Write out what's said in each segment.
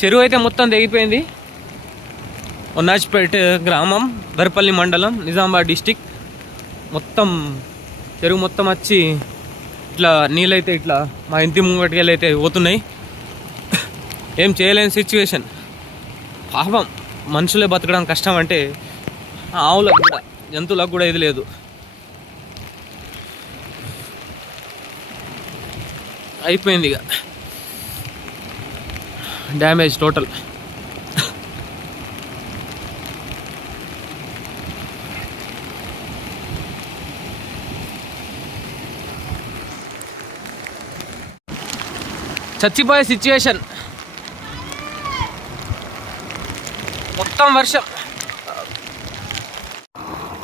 చెరువు అయితే మొత్తం తెగిపోయింది. ఉన్నాజ్పేట్ గ్రామం, దర్పల్లి మండలం, నిజామాబాద్ డిస్టిక్. మొత్తం చెరువు మొత్తం వచ్చి ఇట్లా నీళ్ళైతే ఇట్లా మా ఇంటి ముంగటికెళ్ళి అయితే పోతున్నాయి. ఏం చేయలేని సిచ్యువేషన్. పాపం మనుషులే బతకడం కష్టం అంటే ఆవులకు కూడా, జంతువులకు కూడా ఇది లేదు. అయిపోయింది ఇక, డ్యామేజ్ టోటల్. చచ్చిపోయే సిచ్యువేషన్. మొత్తం వర్షం.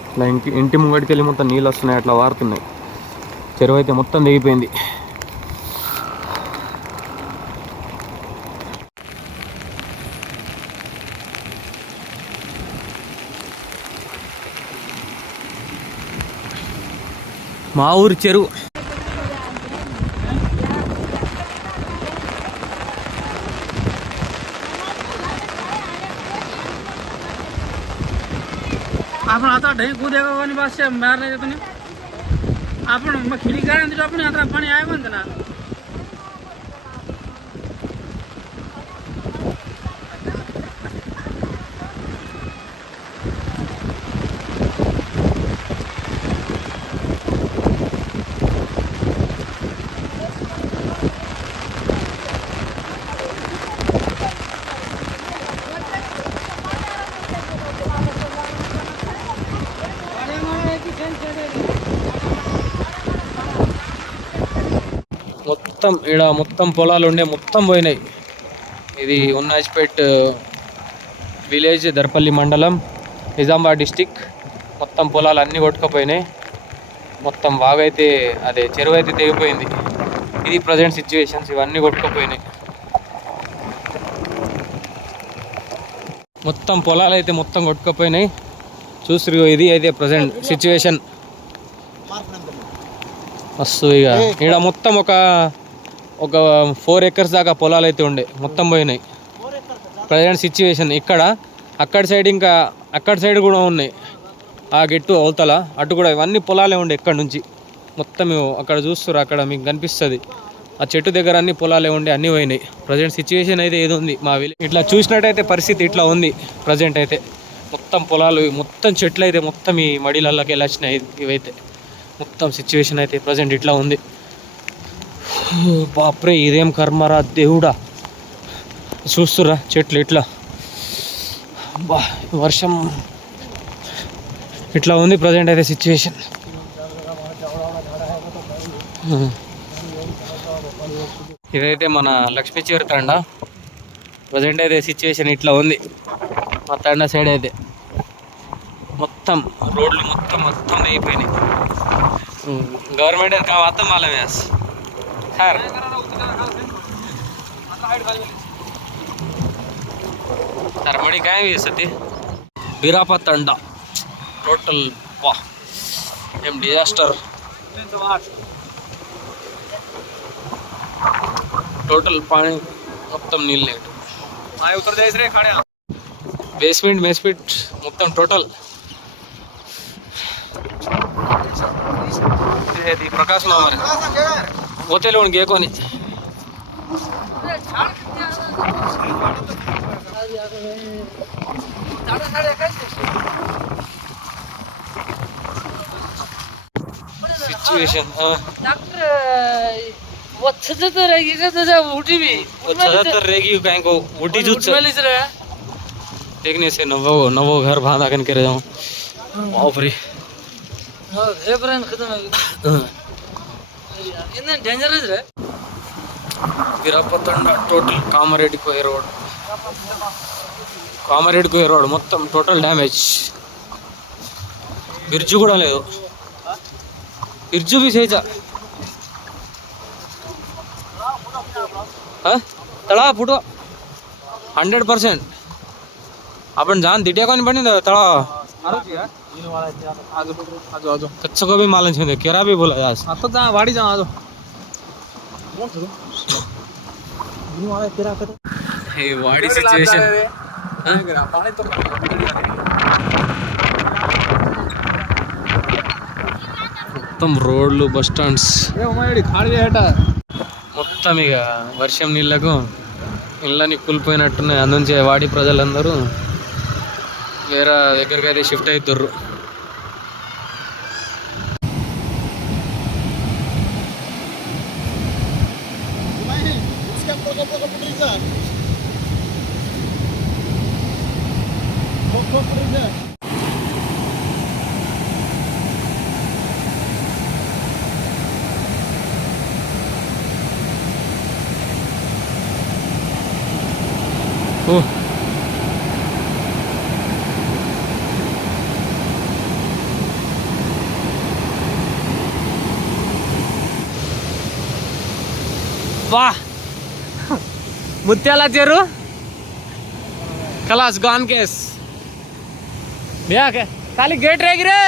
ఇట్లా ఇంటి ముంగడికి వెళ్ళి మొత్తం నీళ్ళు వస్తున్నాయి, అట్లా వారుతున్నాయి. చెరువు అయితే మొత్తం దిగిపోయింది. మా ఊరి చెరువు. आपण आता ढई कूदेगा कोणी बस से मार नाही तुम्ही. आपण मग खिडी काढून आपण आता पाणी आहे म्हणतो ना. మొత్తం ఇక్కడ మొత్తం పొలాలు ఉండే మొత్తం పోయినాయి. ఇది ఉన్నాజ్పేట్ విలేజ్, దర్పల్లి మండలం, నిజామాబాద్ డిస్టిక్. మొత్తం పొలాలు అన్నీ కొట్టుకుపోయినాయి. మొత్తం వాగైతే అదే చెరువు అయితే తెగిపోయింది. ఇది ప్రజెంట్ సిచ్యువేషన్స్. ఇవన్నీ కొట్టుకుపోయినాయి. మొత్తం పొలాలు అయితే మొత్తం కొట్టుకుపోయినాయి. చూసి ఇది అయితే ప్రజెంట్ సిచ్యువేషన్. మస్తు ఇక ఇక్కడ మొత్తం ఒక 4 acres దాకా పొలాలు అయితే ఉండే, మొత్తం పోయినాయి. ప్రజెంట్ సిచ్యువేషన్ ఇక్కడ. అక్కడ సైడ్ కూడా ఉన్నాయి. ఆ గెట్టు అవతల అటు కూడా ఇవన్నీ పొలాలే ఉండే. ఇక్కడ నుంచి మొత్తం అక్కడ చూస్తారు, అక్కడ మీకు కనిపిస్తుంది. ఆ చెట్టు దగ్గర అన్ని పొలాలే ఉండే, అన్నీ పోయినాయి. ప్రజెంట్ సిచ్యువేషన్ అయితే ఏది ఉంది మా విలేజ్. ఇట్లా చూసినట్టయితే పరిస్థితి ఇట్లా ఉంది ప్రజెంట్ అయితే. మొత్తం పొలాలు, మొత్తం చెట్లు అయితే మొత్తం ఈ మడిలలోకి వెళ్ళొచ్చినాయి. ఇవైతే మొత్తం సిచ్యువేషన్ అయితే ప్రజెంట్ ఇట్లా ఉంది. బాప్రే, ఇదేం కర్మరా దేవుడా. చూస్తురా చెట్లు ఇట్లా, బా వర్షం ఇట్లా ఉంది ప్రజెంట్ అయితే సిచ్యువేషన్. ఇదైతే మన లక్ష్మీ చివరి తండ. ప్రజెంట్ అయితే సిచ్యువేషన్ ఇట్లా ఉంది. మా తండ సైడ్ అయితే మొత్తం రోడ్లు మొత్తం అయిపోయినాయి. गवर्नमेंट का आता मालूम है सर. तरमणी काय सती बिरापा तंडा टोटल. वाह, एम डिजास्टर. टोटल पानी మొత్తం నీళ్ళు ఉత్తర దేశ రే ఖాడే బేస్మెంట్ మొత్తం టోటల్. प्रकाश मामा होते लोन गे कोनी सिचुएशन. डॉक्टर वो 76 रहेगी तो उठी भी 76 रहेगी कहीं को उठी जुट देखने से नवो घर बांधा करके रह जाऊं. बाप रे, खत्म है. डेंजरस है. గిరాపతండ టోటల్ కామారెడ్డి కోయ రోడ్ మొత్తం టోటల్ డ్యామేజ్. బ్రిడ్జ్ కూడా లేదు. ब्रिज भी सही था. तळा फुटो 100%. आपण जान दिट्या कोणी पण तळा कच्चा को भी मालन छे केरा भी बोला आज आता जा वाडी जा आजो कोण ఈ వాడి సిచ్యువేషన్ మొత్తం రోడ్లు బస్ స్టాండ్స్ మొత్తం ఇక వర్షం నీళ్ళకు ఇళ్ళని కూలిపోయినట్టున్నాయి. అందుంచి వాడి ప్రజలందరూ వేరే దగ్గరికి అయితే షిఫ్ట్ అవుతుర్రు. ఓ वाह मुत्याला चेरू खलास गॉन केस भैया के खाली गेट रहेगी रे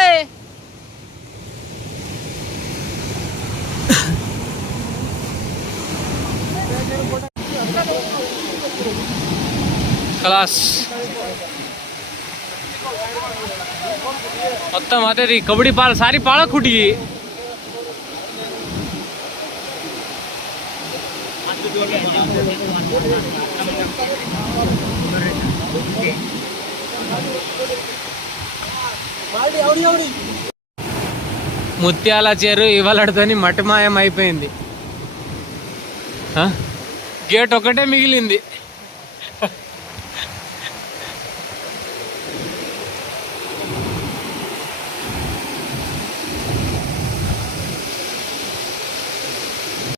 खलास మొత్తం అదే కబడ్డీ పాల సారీ పాల కుట్టి ముత్యాల చేరు ఇవాళతోని మటిమాయం అయిపోయింది. గేట్ ఒకటే మిగిలింది.